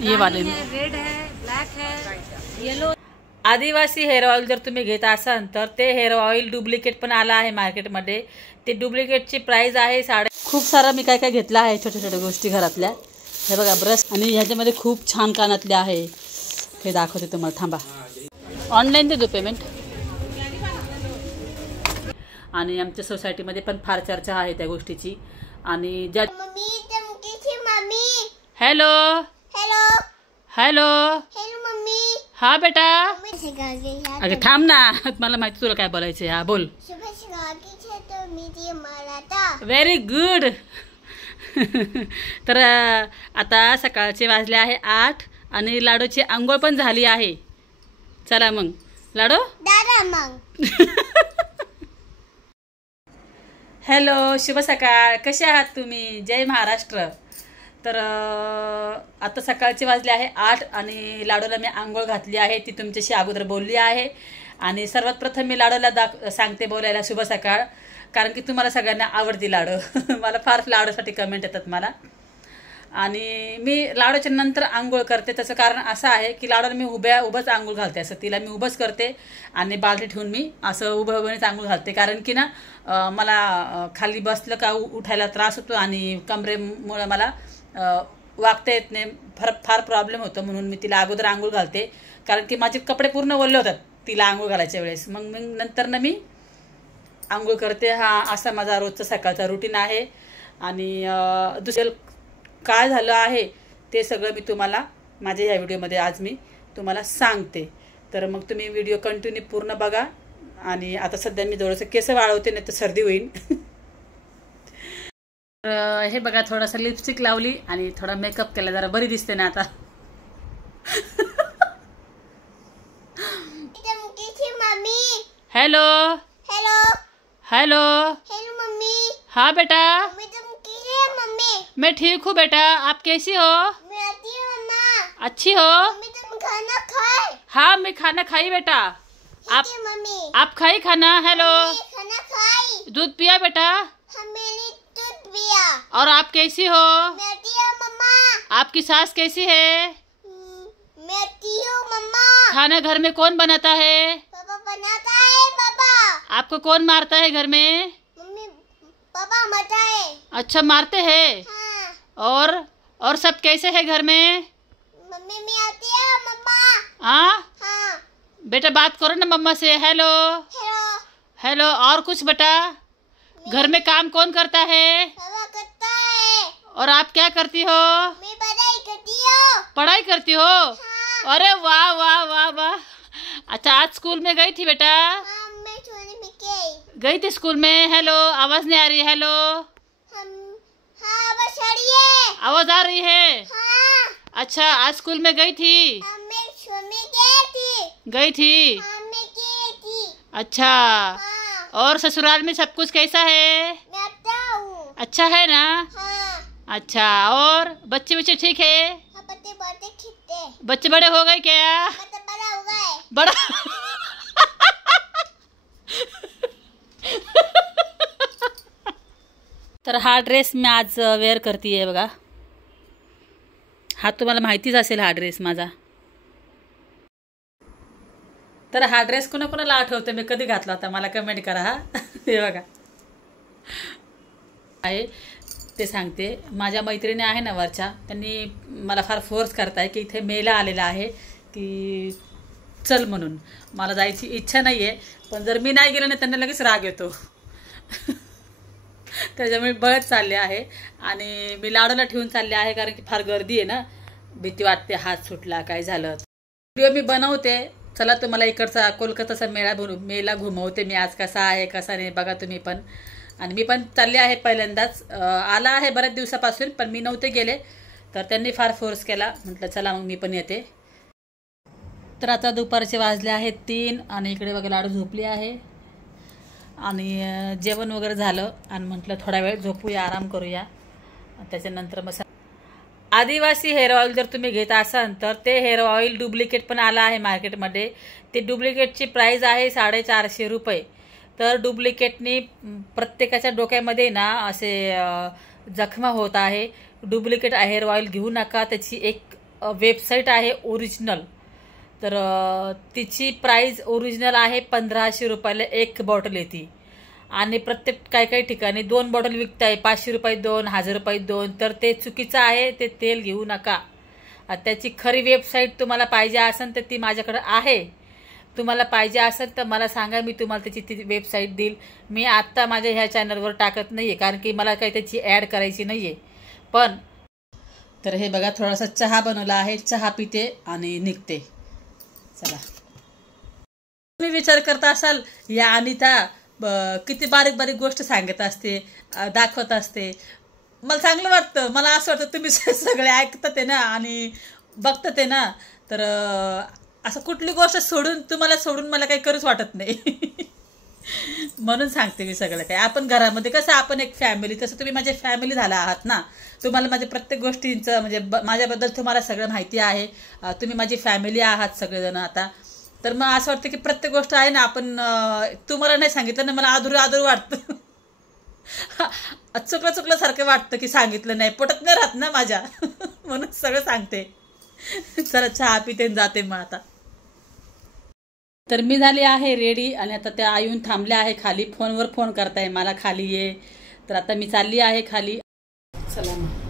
ये वाले रेड है, ब्लॅक है, येलो। आदिवासी हेअर ऑइल जर तुम्ही घेत असाल तर ते हेअर ऑइल डुप्लिकेट पण आला आहे मार्केटमध्ये। ते डुप्लिकेटची प्राइस आहे खूप सारा मी काय काय घेतला आहे छोट्या छोट्या गोष्टी घरातल्या। हे बघा ब्रश, आणि ह्याच्यामध्ये खूप छान कानातले आहे, हे दाखवते तुम्हाला, थांबा ऑनलाईन दे दो पेमेंट। आणि आमच्या सोसायटीमध्ये पण फार चर्चा आहे त्या गोष्टीची। आणि ज्या hello hello hello hello mummy, हा बेटा, अगं थांब ना, मला माहिती तुला काय बोलायचं, हा बोल। Very good. तर आता सकाळचे वाजले आहे 8 आणि लाडूची आंघोळ पण झाली आहे। चला मग लाडू दादा मग। हॅलो, शुभ सकाळ, कसे आहात तुम्ही? जय महाराष्ट्र। तर आता सकाळचे वाजले आहे 8 आणि लाडूला मी आंघोळ घातली आहे, ती तुमच्याशी अगोदर बोलली आहे। आणि सर्वात प्रथम मी लाडूला सांगते बोलायला शुभ सकाळ, कारण की तुम्हाला सगळ्यांना आवडती लाडू। मला फार लाडूसाठी कमेंट येतात मला। आणि मी लाडूच्या नंतर आंघोळ करते, त्याचं कारण असं आहे की लाडूला मी उभंच आंघोळ घालते, असं तिला मी उभंच करते आणि बालटी ठेवून मी असं उभंच आंघोळ घालते। कारण की ना मला खाली बसलं का उठायला त्रास होतो आणि कमरेमुळे मला वागता येत नाही, फार प्रॉब्लेम होतो, म्हणून मी तिला अगोदर आंघोळ घालते। कारण की माझे कपडे पूर्ण ओले होतात तिला आंघोळ घालायच्या वेळेस, मग नंतर ना मी आंघोळ करते। हा असा माझा रोजचा सकाळचा रुटीन आहे। आणि दुसरं काय झालं आहे ते सगळं मी तुम्हाला माझ्या ह्या व्हिडिओमध्ये आज मी तुम्हाला सांगते। तर मग तुम्ही व्हिडिओ कंटिन्यू पूर्ण बघा। आणि आता सध्या मी थोडंसं केस वाळवते, नाही तर सर्दी होईल। हे बघा, थोडासा लिपस्टिक लावली आणि थोडा मेकअप केला, जरा बरी दिसते ना आता। Hello hello hello hello mummy, हाँ बेटा, मैं ठीक हूँ बेटा, आप कैसी हो? अच्छी हो? खाना खाए? हाँ मैं खाना खाई बेटा। आप खाई खाना? हेलो, खाना खाई, दूध पिया बेटा? दूध पिया। और आप कैसी हो? मम्मा। आपकी सास कैसी है? मम्मा। खाना घर में कौन बनाता है? पापा बनाता है। पापा। आपको कौन मारता है घर में? मम्मी, पापा मारता है। अच्छा, मारते हैं। हाँ। और सब कैसे है घर में? मम्मी भी आती है। मम्मा। हाँ, बेटा बात करो ना मम्मा से। Hello hello hello. और कुछ बेटा? घर में काम कौन करता है? पापा करता है। और आप क्या करती हो? मैं पढ़ाई करती हूँ। पढ़ाई करती हो? हाँ। अरे वाह वाह वाह वाह। अच्छा, आज स्कूल में गई थी बेटा? हाँ, मैं सोने में गई थी स्कूल में। हेलो, आवाज नहीं आ रही? हेलो, हाँ आवाज आ रही है। आवाज आ रही है? हाँ। अच्छा, आज स्कूल में गई थी? हाँ, मैं सोने गई थी। हाँ, मैं गई थी। अच्छा। हाँ। और ससुराल में सब कुछ कैसा है? मैं अच्छा हूँ। अच्छा है ना? हाँ। अच्छा, और बच्चे ठीक है? हाँ, बच्चे बड़े ठीक है। बच्चे बड़े हो गए क्या? बड़ा हो गए। बड़ा तर हा ड्रेस मी आज वेअर करते बघा। हा तुम्हाला माहितीच असेल हा ड्रेस माझा। तर हा ड्रेस कोणाला आठवते मी कधी घातला होता मला कमेंट करा। हा हे बघा आहे ते सांगते। माझ्या मैत्रिणी आहे ना वरच्या, त्यांनी मला फार फोर्स करताय की इथे मेला आलेला आहे की चल म्हणून। मला जायची इच्छा नाही आहे, पण जर मी नाही गेले ना त्यांना लगेच राग येतो। त्याच्यामुळे बळत चालले आहे आणि मी लाडूला ठेवून चालले आहे, कारण की फार गर्दी आहे ना, भीती वाटते हात सुटला काय झालं। व्हिडिओ मी बनवते, चला तुम्हाला इकडचा कोलकाताचा मेला घुमवते मी आज, कसा आहे कसा नाही बघा तुम्ही पण। आणि मी पण चालले आहे, पहिल्यांदाच आला आहे बऱ्याच दिवसापासून, पण मी नव्हते गेले, तर त्यांनी फार फोर्स केला, म्हटलं चला मग मी पण येते। तर आता दुपारचे वाजले आहेत 3 आणि इकडे बघा लाडू झोपली आहे आणि जेवण वगैरे झालं आणि म्हटलं थोडा वेळ झोपूया, आराम करूया। त्याच्यानंतर मग आदिवासी हेअर ऑइल जर तुम्ही घेत असाल तर ते हेअर ऑइल डुप्लिकेट पण आला आहे मार्केटमध्ये। ते डुप्लिकेटची प्राइस आहे 450 रुपये, तर डुप्लिकेटनी प्रत्येकाच्या डोक्यामध्ये ना असे जखमा होत आहे. डुप्लिकेट हेअर ऑइल घेऊ नका. त्याची एक वेबसाईट आहे ओरिजिनल, तर तिची प्राइस ओरिजिनल आहे 1500 रुपयाला एक बॉटल येते. आणि प्रत्येक काही ठिकाणी 2 बॉटल विकताय, 500 रुपये 2, 1000 रुपये 2. तर ते चुकीचं आहे. ते तेल घेऊ नका. त्याची खरी वेबसाईट तुम्हाला पाहिजे असेल तर ती माझ्याकडे आहे. तुम्हाला पाहिजे असेल तर मला सांगा, मी तुम्हाला त्याची ती वेबसाईट देईल. मी आत्ता माझ्या ह्या चॅनलवर टाकत नाही आहे, कारण की मला काही त्याची ॲड करायची नाही आहे. पण तर हे बघा, थोडासा चहा बनवला आहे. चहा पिते आणि निघते. चला. तुम्ही विचार करता असाल, या अनिता किती बारीक बारीक गोष्ट सांगत असते, दाखवत असते. मला चांगलं वाटतं. मला असं वाटतं तुम्ही सगळे ऐकतात आहे ना आणि बघतात आहे ना, तर असं कुठली गोष्ट तुम्हाला सोडून मला काही करूच वाटत नाही. म्हणून सांगते मी सगळं काही. आपण घरामध्ये कसं आपण एक फॅमिली, तसं तुम्ही माझी फॅमिली झाला आहात ना. तुम्हाला माझ्या प्रत्येक गोष्टींचं म्हणजे माझ्याबद्दल तुम्हाला सगळं माहिती आहे. तुम्ही माझी फॅमिली आहात सगळेजण आता. तर मग असं वाटतं की प्रत्येक गोष्ट आहे ना, आपण तुम्हाला नाही सांगितलं ना, मला आदूर वाटतं. चुकल्यासारखं वाटतं की सांगितलं नाही, पटत नाही राहत ना माझ्या. म्हणून सगळं सांगते. चला चहा पिते जाते मग आता. तर मी झाली आहे रेडी आणि आता त्या येऊन थांबल्या आहे खाली. फोनवर फोन करताय मला, खाली ये. तर आता मी चालली आहे खाली. चला मग.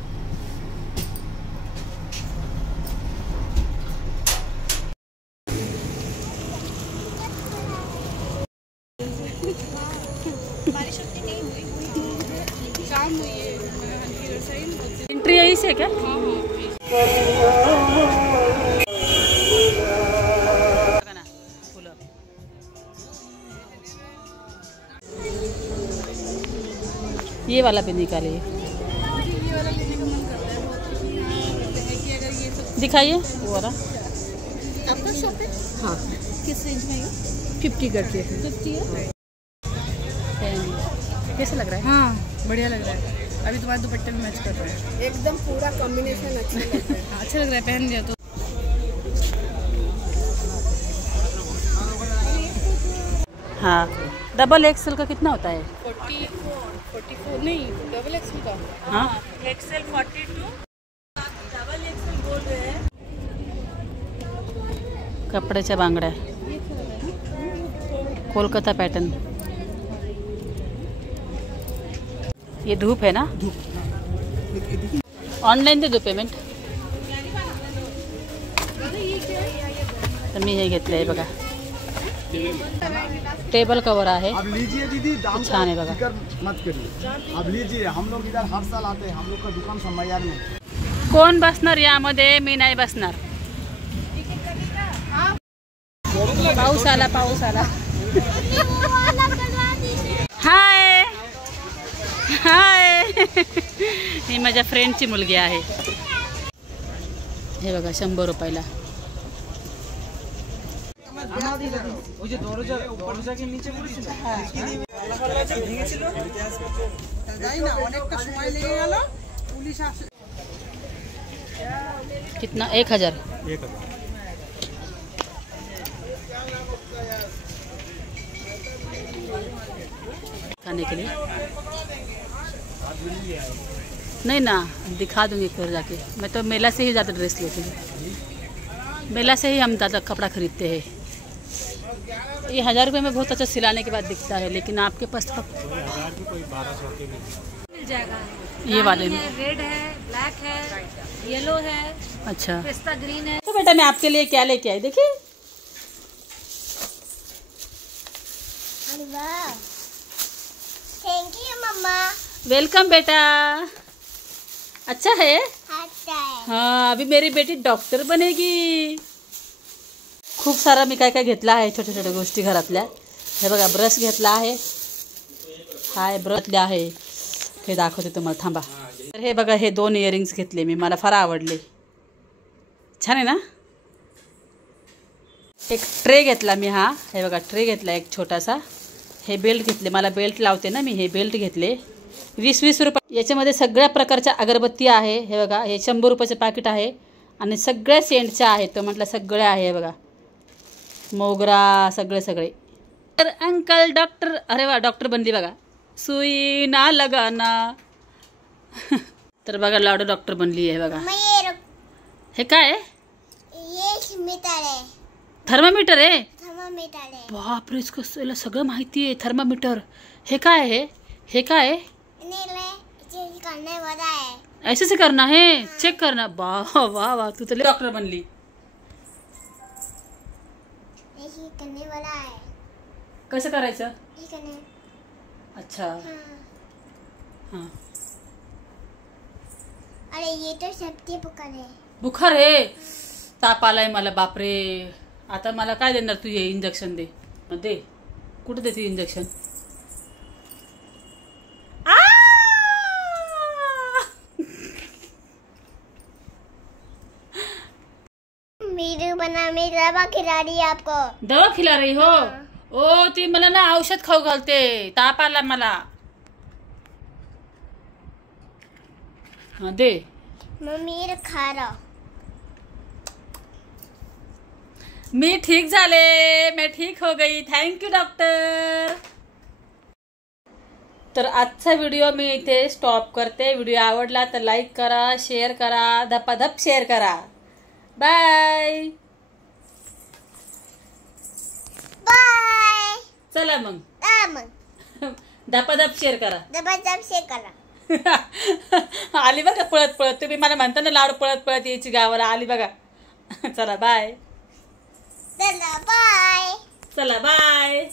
एंट्री यही से क्या? ये वाला भी निकालिए, दिखाइए वो वाला। आपका शॉप है? हाँ। किस रेंज में है? 50 करके है। 50 है। कैसा लग रहा है? हाँ बढ़िया लग रहा है। अभी तुम्हारे दुपट्टे में मैच कर रहा है, एकदम पूरा कॉम्बिनेशन अच्छा लग रहा है। अच्छा लग रहा है पहन लिया तो। हाँ, डबल एक्सेल का कितना होता है? 44 नहीं, डबल एक्सेल का। हाँ, एक्सेल 42, डबल एक्सेल बोल रहे हैं। कपड्याच्या बांगड्या, कोलकाता पैटर्न। ये धूप है ना? ऑनलाइन दे दो पेमेंट. तर मी हे घेतलं आहे बघा, टेबल कवर आहे. आप लीजिए दीदी, दाम छान है बघा. मत करिए, आप लीजिए. हम लोग इधर हर साल आते हैं, हम लोग का दुकान समयार में. कोण बसणार यामध्ये? मी नाही बसणार. पाऊस आला, पाऊस आला. हाय हाय. ही माझ्या फ्रेंडची मुलगी आहे. हे बघा 100 रुपयाला. कितना? 1000. खाने के लिए नहीं ना, दिखा दूंगी फिर जाके. मैं तो मेला से ही ज़्यादा ड्रेस लेती हूँ. मेला से ही हम ज़्यादा कपड़ा खरीदते हैं. ये 1000 रुपये में बहुत अच्छा सिलाने के बाद दिखता है, लेकिन आपके पास तो मिल जाएगा. ये वाले में रेड है, ब्लैक है, येलो है, अच्छा. पिस्ता ग्रीन है. तो बेटा मैं आपके लिए क्या लेके आई देखिए. Thank you mamma. वेलकम बेटा. अच्छा है. अच्छा है. हाँ, अभी मेरी बेटी डॉक्टर बनेगी. खूप सारा मी काय काय घेतला आहे, छोट्या छोट्या गोष्टी घरातल्या. हे बघा, ब्रश घेतला आहे. हाय ब्रशले आहे, हे दाखवते तुम्हाला, थांबा. तर हे बघा, हे 2 इयरिंग्स घेतले मी, मला फार आवडले. छान आहे ना. एक ट्रे घेतला मी. हा हे बघा, ट्रे घेतला एक छोटासा. हे बेल्ट घेतले, मला बेल्ट लावते ना मी, हे बेल्ट घेतले 20-20 रुपये. याच्यामध्ये सगळ्या प्रकारच्या अगरबत्ती आहे. हे बघा, हे 100 रुपयाचं पॅकेट आहे आणि सगळ्या सेंटच्या आहेत. तो म्हटलं सगळे आहे. हे बघा, मोगरा, सगळे तर अंकल डॉक्टर, अरे वा डॉक्टर बनली बघा. सुई ना लगाना. तर बघा लाडू डॉक्टर बनली आहे बघा. हे काय आहे? थर्मामीटर आहे. बापरे, इसको सगळं माहिती आहे. थर्मामीटर. हे काय आहे? हे काय आहे? ऐसे से करना है. चेक करना. वाह वाह वाह, तू तर डॉक्टर बनली. करने वाला है. कसं करायचं? अच्छा. हाँ. अरे ये तो सबके बुखार है. बुखार आहे. ताप आलाय मला. बापरे, आता मला काय देणार तू? हे इंजेक्शन दे. दे. कुठे देते इंजेक्शन? वीडियो बना में दवा खिला रही है आपको. दवा खिला रही हो? ओ ती मला ना औषध खाऊ घालते. ताप आला मला. हाँ दे. मम्मी खा रहा. मी ठीक झाले. मैं ठीक हो गई. Thank you doctor. तर आजचा व्हिडिओ मी इथे स्टॉप करते. व्हिडिओ आवडला तर लाईक करा, शेअर करा, धपाधप शेअर करा. Bye bye. चला मग धपाधप शेअर करा. आली बघा पळत पळत. तुम्ही मला म्हणता ना लाडू पळत पळत यायची गावाला. आली बघा. चला बाय. चला बाय. चला बाय.